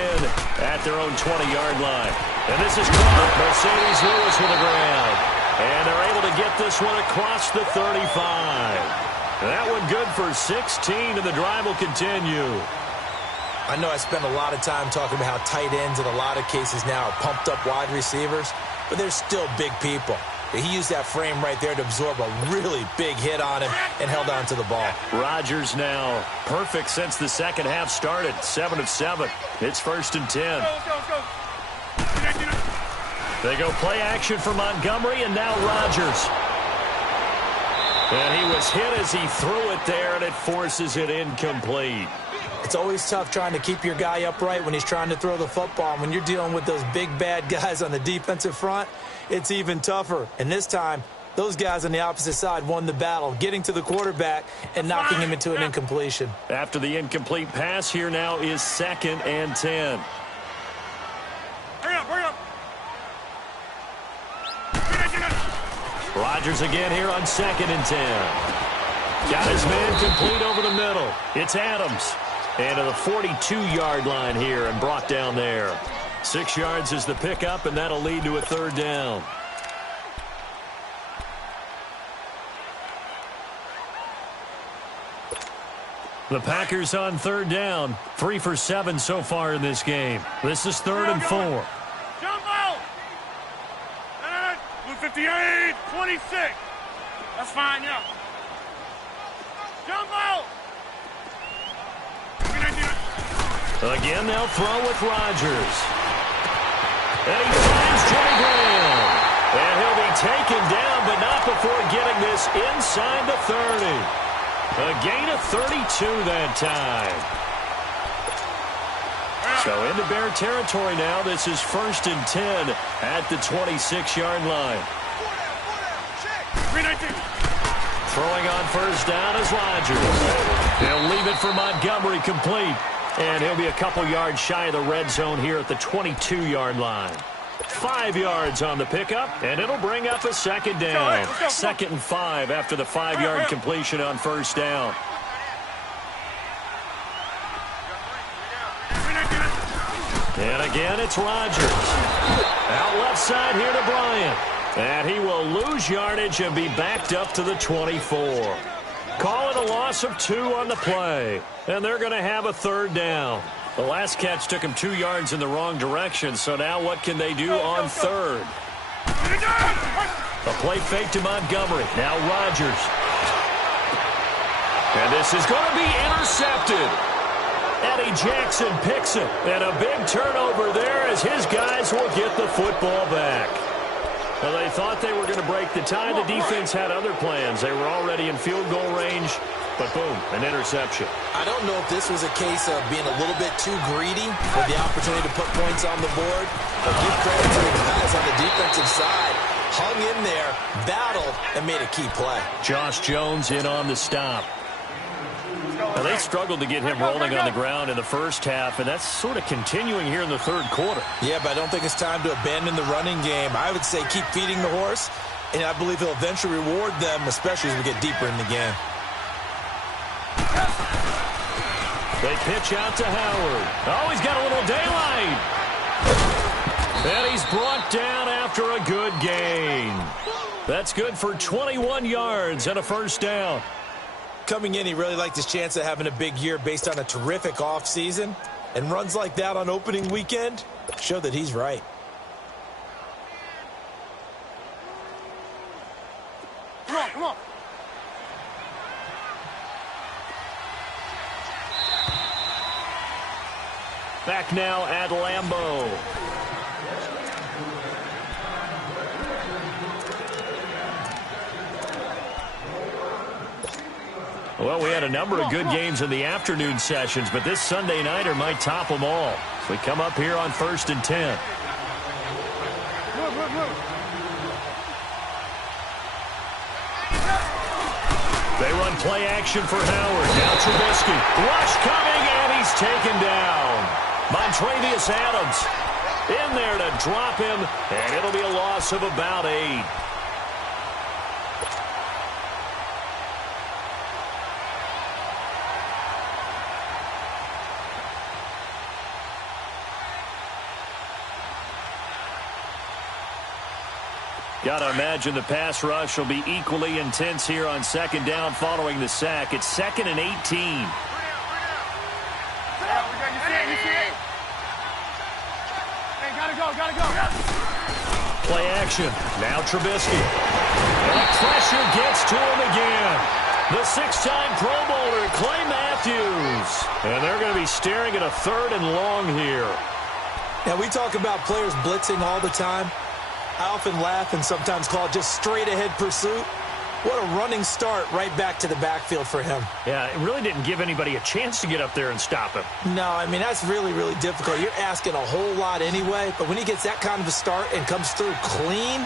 at their own 20-yard line. And this is caught. Mercedes Lewis with the ground. And they're able to get this one across the 35. That one good for 16, and the drive will continue. I know I spend a lot of time talking about how tight ends in a lot of cases now are pumped up wide receivers, but they're still big people. He used that frame right there to absorb a really big hit on him and held on to the ball. Rodgers now perfect since the second half started. 7 of 7. It's 1st and 10. They go play action for Montgomery, and now Rodgers. And he was hit as he threw it there, and it forces it incomplete. It's always tough trying to keep your guy upright when he's trying to throw the football. When you're dealing with those big, bad guys on the defensive front, it's even tougher. And this time, those guys on the opposite side won the battle, getting to the quarterback and knocking him into an incompletion. After the incomplete pass, here now is 2nd and 10. Hurry up, hurry up. Rodgers again here on 2nd and 10. Got his man complete over the middle. It's Adams. And to the 42-yard line here and brought down there. 6 yards is the pickup, and that'll lead to a 3rd down. The Packers on 3rd down. 3 for 7 so far in this game. This is 3rd and 4. Jump out! Blue 58, 26. That's fine, yeah. Jump out! Again, they'll throw with Rodgers. And he finds Jimmy Graham. And he'll be taken down, but not before getting this inside the 30. A gain of 32 that time. So into Bear territory now. This is 1st and 10 at the 26-yard line. Throwing on 1st down is Rodgers. They'll leave it for Montgomery complete. And he'll be a couple yards shy of the red zone here at the 22-yard line. 5 yards on the pickup, and it'll bring up a 2nd down. 2nd and 5 after the 5-yard completion on 1st down. And again, it's Rodgers. Out left side here to Bryant. And he will lose yardage and be backed up to the 24. Call it a loss of 2 on the play. And they're going to have a 3rd down. The last catch took him 2 yards in the wrong direction. So now what can they do on 3rd? A play fake to Montgomery. Now Rodgers. And this is going to be intercepted. Eddie Jackson picks it. And a big turnover there as his guys will get the football back. Well, they thought they were going to break the tie. The defense had other plans. They were already in field goal range, but boom, an interception. I don't know if this was a case of being a little bit too greedy for the opportunity to put points on the board, but give credit to the guys on the defensive side. Hung in there, battled, and made a key play. Josh Jones in on the stop. Now, they struggled to get him rolling on the ground in the first half, and that's sort of continuing here in the 3rd quarter. Yeah, but I don't think it's time to abandon the running game. I would say keep feeding the horse, and I believe he'll eventually reward them, especially as we get deeper in the game. They pitch out to Howard. Oh, he's got a little daylight. And he's brought down after a good gain. That's good for 21 yards and a 1st down. coming in, he really liked his chance of having a big year based on a terrific offseason. And runs like that on opening weekend show that he's right. Come on, come on. Back now at Lambeau. Well, we had a number of good games in the afternoon sessions, but this Sunday nighter might top them all. So we come up here on 1st and 10. Move, move, move. They run play action for Howard. Now Trubisky. Rush coming, and he's taken down. Montravius Adams in there to drop him, and it'll be a loss of about 8. Got to imagine the pass rush will be equally intense here on 2nd down following the sack. It's 2nd and 18. You see it, you see it. Hey, gotta go, gotta go. Play action. Now Trubisky. And pressure gets to him again. The 6-time Pro Bowler, Clay Matthews. And they're going to be staring at a 3rd and long here. Now, we talk about players blitzing all the time. I often laugh and sometimes call it just straight-ahead pursuit. What a running start right back to the backfield for him. Yeah, it really didn't give anybody a chance to get up there and stop him. No, I mean, that's really, really difficult. You're asking a whole lot anyway, but when he gets that kind of a start and comes through clean,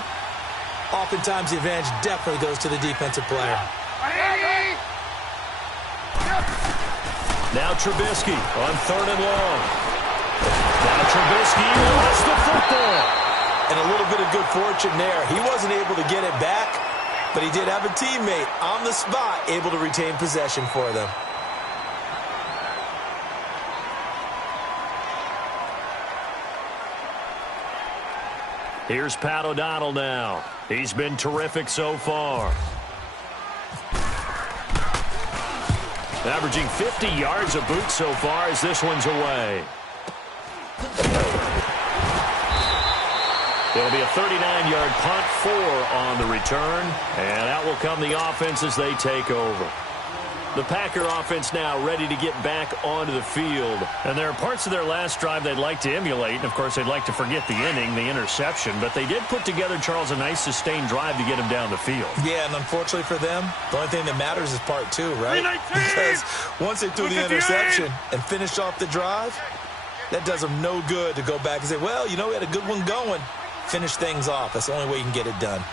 oftentimes the advantage definitely goes to the defensive player. Now Trubisky on 3rd and long. Now Trubisky lost the football. And a little bit of good fortune there. He wasn't able to get it back, but he did have a teammate on the spot able to retain possession for them. Here's Pat O'Donnell now. He's been terrific so far. Averaging 50 yards a boot so far as this one's away. It'll be a 39-yard punt, 4 on the return, and out will come the offense as they take over. The Packer offense now ready to get back onto the field. And there are parts of their last drive they'd like to emulate, and of course they'd like to forget the inning, the interception, but they did put together, Charles, a nice sustained drive to get him down the field. Yeah, and unfortunately for them, the only thing that matters is part 2, right? Because once they threw the interception and finished off the drive, that does them no good to go back and say, well, you know, we had a good one going. Finish things off. That's the only way you can get it done.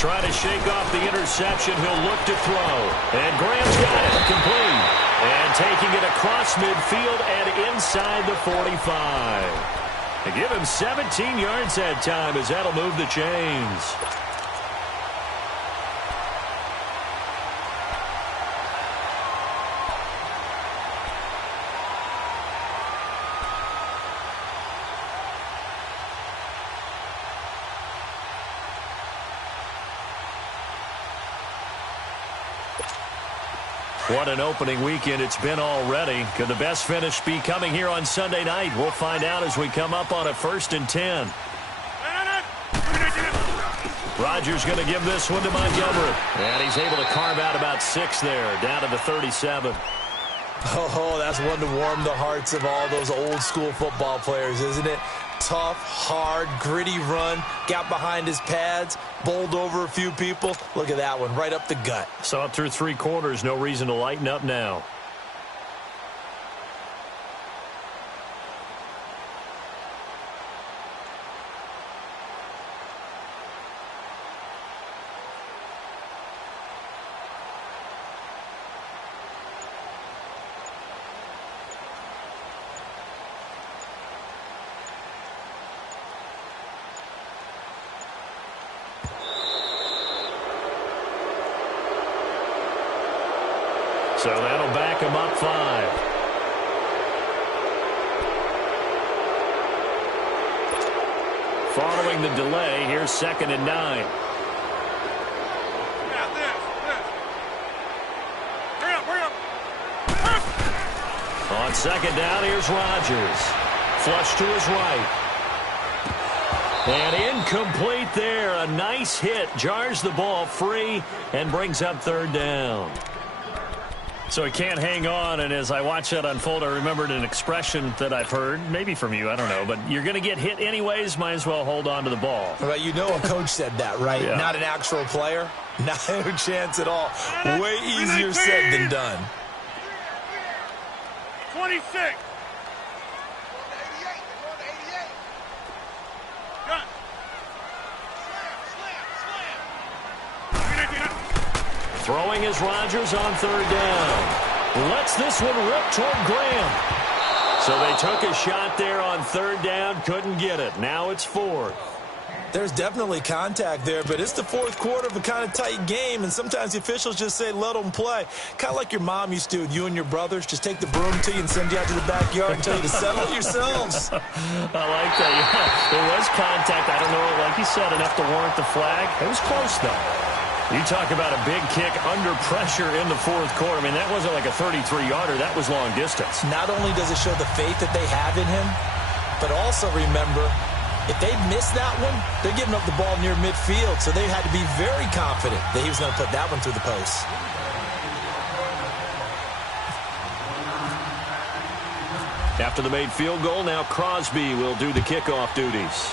Try to shake off the interception. He'll look to throw. And Graham's got it. Complete. And taking it across midfield and inside the 45. They give him 17 yards that time as that'll move the chains. What an opening weekend it's been already. Could the best finish be coming here on Sunday night? We'll find out as we come up on a 1st and 10. Rodgers going to give this one to Montgomery. And he's able to carve out about 6 there, down to the 37. Oh, that's one to warm the hearts of all those old school football players, isn't it? Tough, hard, gritty run, got behind his pads, bowled over a few people. Look at that one, right up the gut. Saw it through 3 quarters, no reason to lighten up now. So that'll back him up 5. Following the delay, here's 2nd and 9. On 2nd down, here's Rodgers. Flush to his right. And incomplete there. A nice hit. Jars the ball free and brings up 3rd down. So he can't hang on, and as I watch that unfold, I remembered an expression that I've heard, maybe from you, I don't know, but you're going to get hit anyways, might as well hold on to the ball. Well, you know a coach said that, right? Yeah. Not an actual player. Not a chance at all. Way easier said than done. 26. Throwing is Rodgers on 3rd down. Lets this one rip toward Graham. So they took a shot there on 3rd down, couldn't get it. Now it's 4th. There's definitely contact there, but it's the 4th quarter of a kind of tight game, and sometimes the officials just say, let them play. Kind of like your mom used to with you and your brothers. Just take the broom to you and send you out to the backyard and tell you to settle it yourselves. I like that. Yeah, there was contact. I don't know, like you said, enough to warrant the flag. It was close, though. You talk about a big kick under pressure in the 4th quarter. I mean, that wasn't like a 33-yarder. That was long distance. Not only does it show the faith that they have in him, but also remember, if they miss that one, they're giving up the ball near midfield, so they had to be very confident that he was going to put that one through the post. After the made field goal, now Crosby will do the kickoff duties.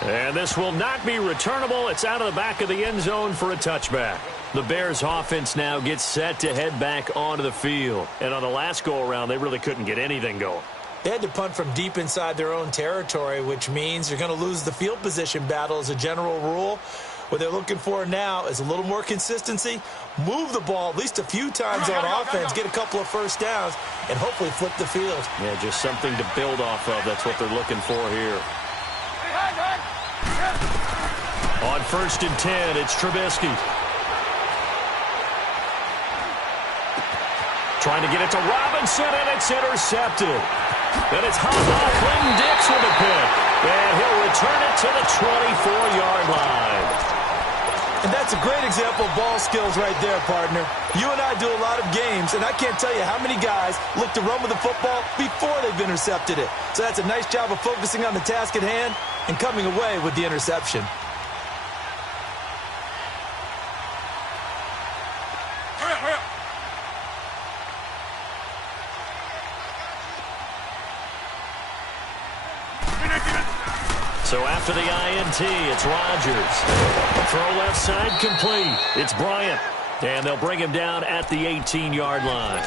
And this will not be returnable. It's out of the back of the end zone for a touchback. The Bears offense now gets set to head back onto the field. And on the last go-around, they really couldn't get anything going. They had to punt from deep inside their own territory, which means you're going to lose the field position battle as a general rule. What they're looking for now is a little more consistency, move the ball at least a few times on offense, get a couple of first downs, and hopefully flip the field. Yeah, just something to build off of. That's what they're looking for here. On 1st and 10, it's Trubisky. Trying to get it to Robinson, and it's intercepted. Then it's Clinton Dix with a pick. And he'll return it to the 24-yard line. And that's a great example of ball skills right there, partner. You and I do a lot of games, and I can't tell you how many guys look to run with the football before they've intercepted it. So that's a nice job of focusing on the task at hand and coming away with the interception. So after the INT, it's Rodgers. Throw left side complete. It's Bryant. And they'll bring him down at the 18-yard line.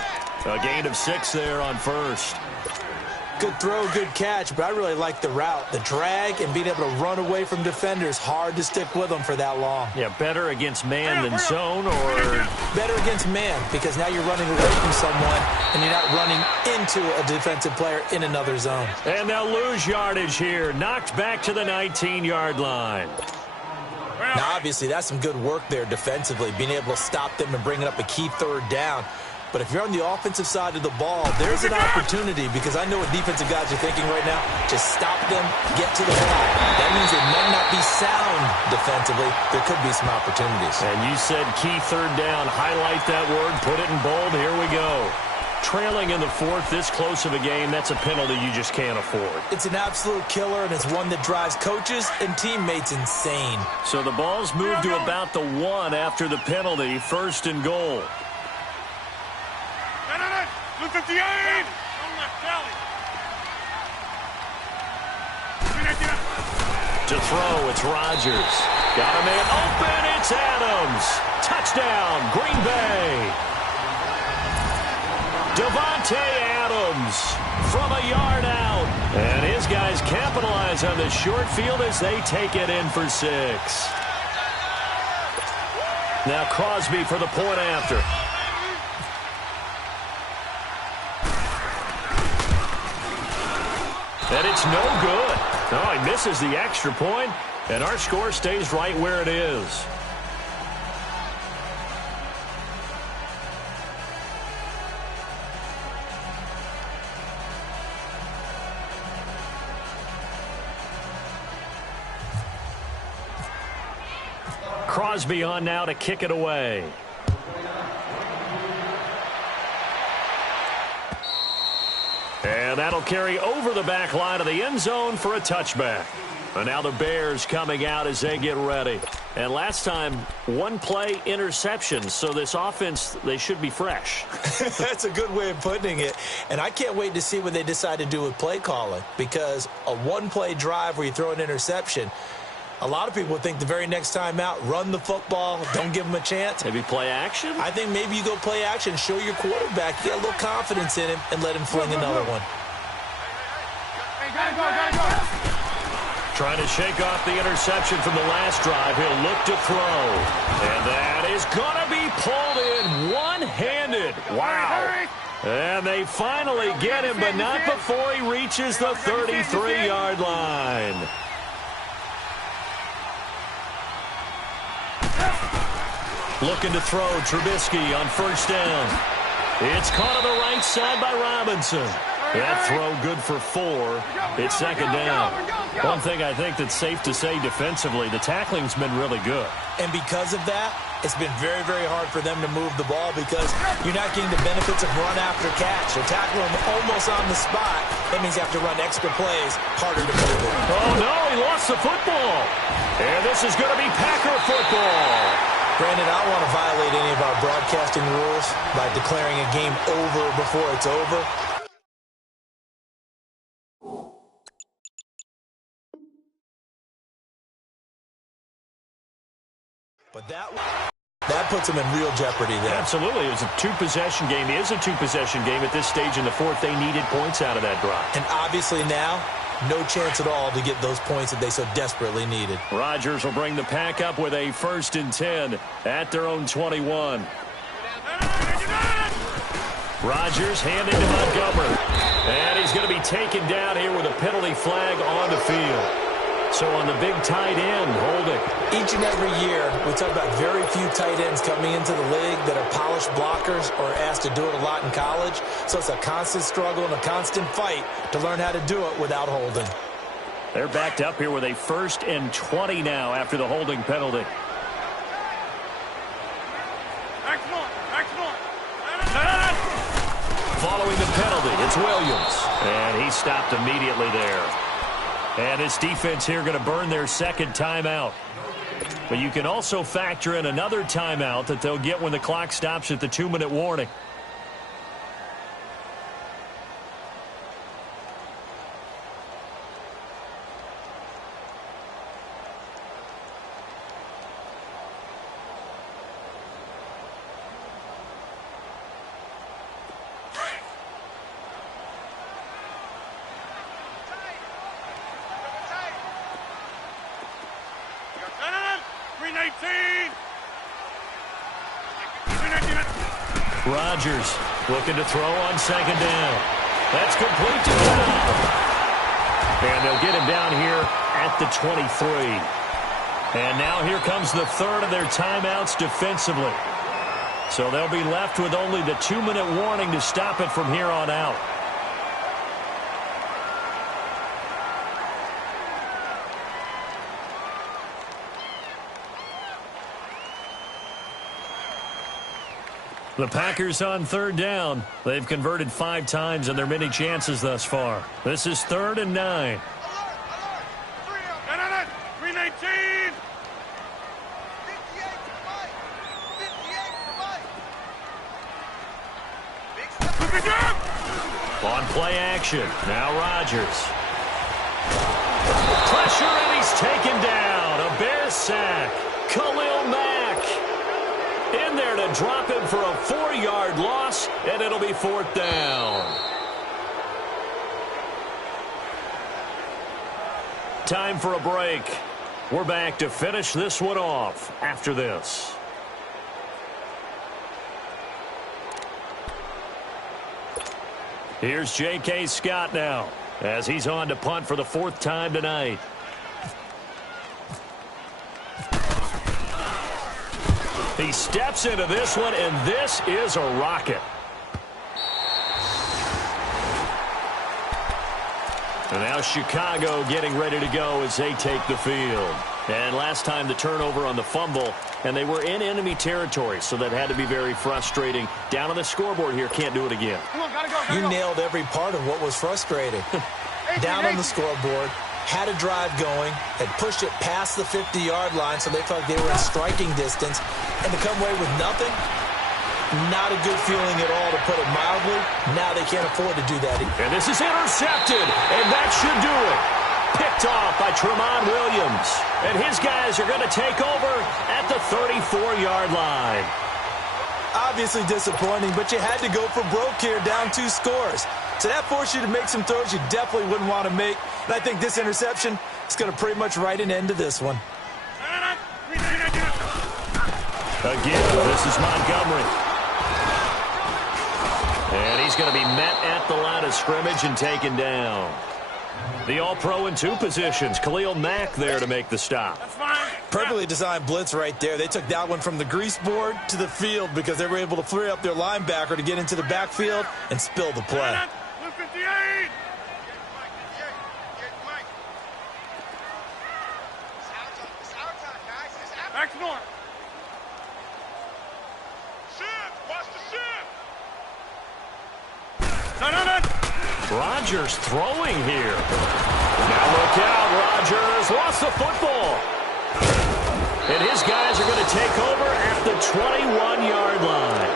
A gain of 6 there on 1st. Good throw, good catch, but I really like the route. The drag and being able to run away from defenders, hard to stick with them for that long. Yeah, better against man than zone, or? Better against man, because now you're running away from someone and you're not running into a defensive player in another zone. And they'll lose yardage here. Knocked back to the 19-yard line. Now, obviously, that's some good work there defensively, being able to stop them and bringing up a key 3rd down. But if you're on the offensive side of the ball, there's an opportunity, because I know what defensive guys are thinking right now. Just stop them, get to the block. That means they may not be sound defensively. There could be some opportunities. And you said key 3rd down. Highlight that word. Put it in bold. Here we go. Trailing in the 4th, this close of a game, that's a penalty you just can't afford. It's an absolute killer, and it's one that drives coaches and teammates insane. So the ball's moved to about the 1 after the penalty. 1st and goal. Look at the aim! To throw, it's Rodgers. Got a man open, it's Adams. Touchdown, Green Bay. Davante Adams from a yard out. And his guys capitalize on the short field as they take it in for 6. Now Crosby for the point after. And it's no good. Oh, he misses the extra point, and our score stays right where it is. Crosby on now to kick it away. And that'll carry over the back line of the end zone for a touchback. And now the Bears coming out as they get ready. And last time, one play interception. So this offense, they should be fresh. That's a good way of putting it. And I can't wait to see what they decide to do with play calling. Because a one-play drive where you throw an interception, a lot of people think the very next time out, run the football, don't give them a chance. Maybe play action? I think maybe you go play action, show your quarterback, get a little confidence in him, and let him fling another one. Hey, gotta go. Trying to shake off the interception from the last drive. He'll look to throw. And that is going to be pulled in one-handed. Wow. And they finally get him, but not before he reaches the 33-yard line. Looking to throw, Trubisky on first down. It's caught on the right side by Robinson. That throw good for 4. It's second down. One thing I think that's safe to say defensively, the tackling's been really good. And because of that, it's been very, very hard for them to move the ball because you're not getting the benefits of run after catch. They're tackling them almost on the spot. That means you have to run extra plays, harder to move it. Oh, no, he lost the football. And this is going to be Packer football. Brandon, I don't want to violate any of our broadcasting rules by declaring a game over before it's over. But that puts them in real jeopardy there. Absolutely. It was a two-possession game. It is a two-possession game at this stage in the fourth. They needed points out of that drive. And obviously now, no chance at all to get those points that they so desperately needed. Rodgers will bring the Pack up with a 1st and 10 at their own 21. Rodgers handing to Montgomery. And he's going to be taken down here with a penalty flag on the field. So on the big tight end, holding. Each and every year, we talk about very few tight ends coming into the league that are polished blockers or asked to do it a lot in college. So it's a constant struggle and a constant fight to learn how to do it without holding. They're backed up here with a 1st and 20 now after the holding penalty. Following the penalty, it's Williams. And he stopped immediately there. And this defense here going to burn their second timeout. But you can also factor in another timeout that they'll get when the clock stops at the 2-minute warning. Rodgers looking to throw on second down. That's complete to Cobb. And they'll get him down here at the 23. And now here comes the third of their timeouts defensively. So they'll be left with only the 2-minute warning to stop it from here on out. The Packers on 3rd down. They've converted 5 times in their many chances thus far. This is 3rd and 9. 319. On play action. Now Rodgers. Pressure and he's taken down. A Bears sack. Khalil Mack in there to drop him for a 4-yard loss, and it'll be 4th down. Time for a break. We're back to finish this one off after this. Here's J.K. Scott now as he's on to punt for the 4th time tonight. He steps into this one, and this is a rocket. And now Chicago getting ready to go as they take the field. And last time the turnover on the fumble, and they were in enemy territory, so that had to be very frustrating. Down on the scoreboard here, can't do it again. Come on, gotta go. You nailed every part of what was frustrating. Down on the scoreboard, had a drive going, had pushed it past the 50-yard line, so they felt like they were in striking distance, and to come away with nothing, not a good feeling at all, to put it mildly. Now they can't afford to do that. And this is intercepted, and that should do it. Picked off by Tramon Williams. And his guys are going to take over at the 34-yard line. Obviously disappointing, but you had to go for broke here, down 2 scores. So that forced you to make some throws you definitely wouldn't want to make. And I think this interception is going to pretty much write an end to this one. Again, this is Montgomery. And he's going to be met at the line of scrimmage and taken down. The All-Pro in 2 positions. Khalil Mack there to make the stop. Perfectly designed blitz right there. They took that one from the grease board to the field because they were able to free up their linebacker to get into the backfield and spill the play. Back north. Rodgers throwing here. Now look out, Rodgers lost the football. And his guys are going to take over at the 21-yard line.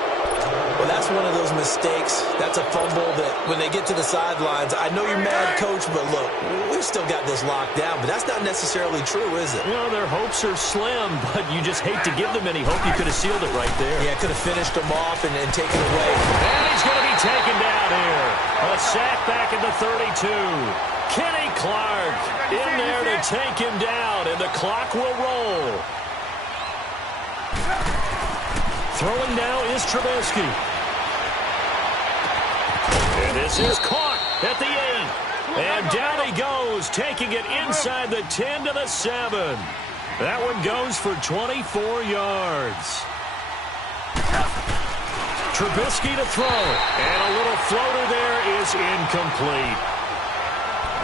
Well, that's one of those mistakes. That's a fumble that when they get to the sidelines, I know you're mad, Coach, but look, we've still got this locked down. But that's not necessarily true, is it? You know, their hopes are slim, but you just hate to give them any hope. You could have sealed it right there. Yeah, could have finished them off and taken away. And he's going to be taken down here. A sack back at the 32. Kenny Clark in there to take him down, and the clock will roll. Throwing now is Trubisky. And this is caught at the 8. And down he goes, taking it inside the 10 to the 7. That one goes for 24 yards. Trubisky to throw. And a little floater there is incomplete.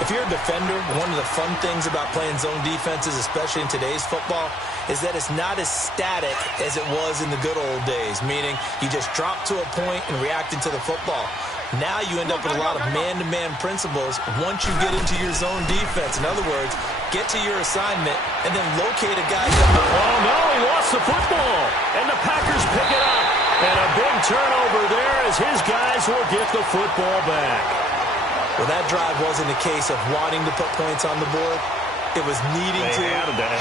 If you're a defender, one of the fun things about playing zone defenses, especially in today's football, is that it's not as static as it was in the good old days, meaning you just drop to a point and react into the football. Now you end up with a lot of man-to-man principles once you get into your zone defense. In other words, get to your assignment and then locate a guy. Oh, no, he lost the football. And the Packers pick it up. And a big turnover there as his guys will get the football back. Well, that drive wasn't a case of wanting to put points on the board. It was needing to,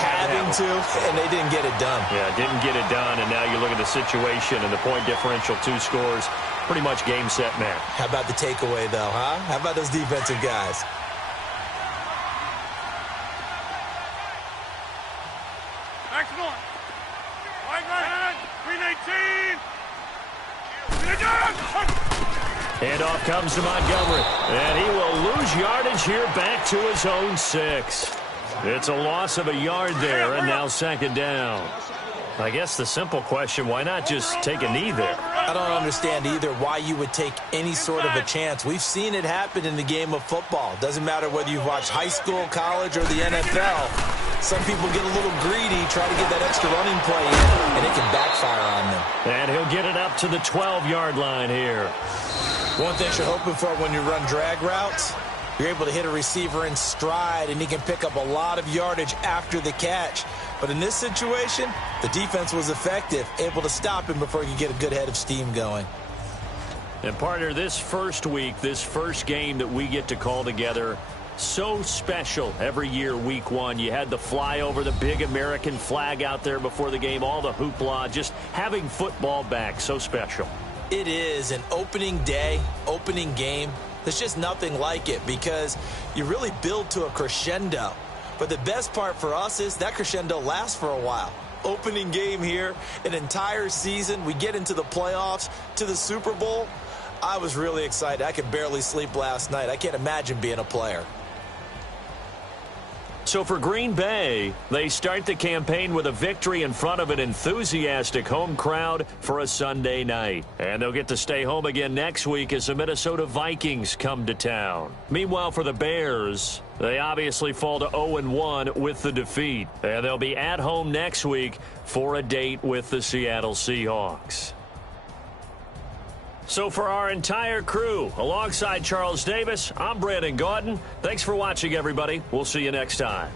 having to, and they didn't get it done. Yeah, didn't get it done, and now you look at the situation and the point differential, 2 scores, pretty much game, set, match. How about the takeaway, though, huh? How about those defensive guys? Back north. Right, 318. Handoff comes to Montgomery, and he will lose yardage here back to his own 6. It's a loss of a yard there, and now 2nd down. I guess the simple question, why not just take a knee there? I don't understand either why you would take any sort of a chance. We've seen it happen in the game of football. Doesn't matter whether you've watched high school, college, or the NFL. Some people get a little greedy, try to get that extra running play in, and it can backfire on them. And he'll get it up to the 12-yard line here. One thing you're hoping for when you run drag routes, you're able to hit a receiver in stride, and he can pick up a lot of yardage after the catch. But in this situation, the defense was effective, able to stop him before he could get a good head of steam going. And, partner, this first week, this first game that we get to call together, so special every year, week 1. You had the flyover, the big American flag out there before the game, all the hoopla, just having football back, so special. It is an opening day, opening game. There's just nothing like it because you really build to a crescendo. But the best part for us is that crescendo lasts for a while. Opening game here, an entire season. We get into the playoffs, to the Super Bowl. I was really excited. I could barely sleep last night. I can't imagine being a player. So for Green Bay, they start the campaign with a victory in front of an enthusiastic home crowd for a Sunday night. And they'll get to stay home again next week as the Minnesota Vikings come to town. Meanwhile, for the Bears, they obviously fall to 0-1 with the defeat. And they'll be at home next week for a date with the Seattle Seahawks. So for our entire crew, alongside Charles Davis, I'm Brandon Gaudin. Thanks for watching, everybody. We'll see you next time.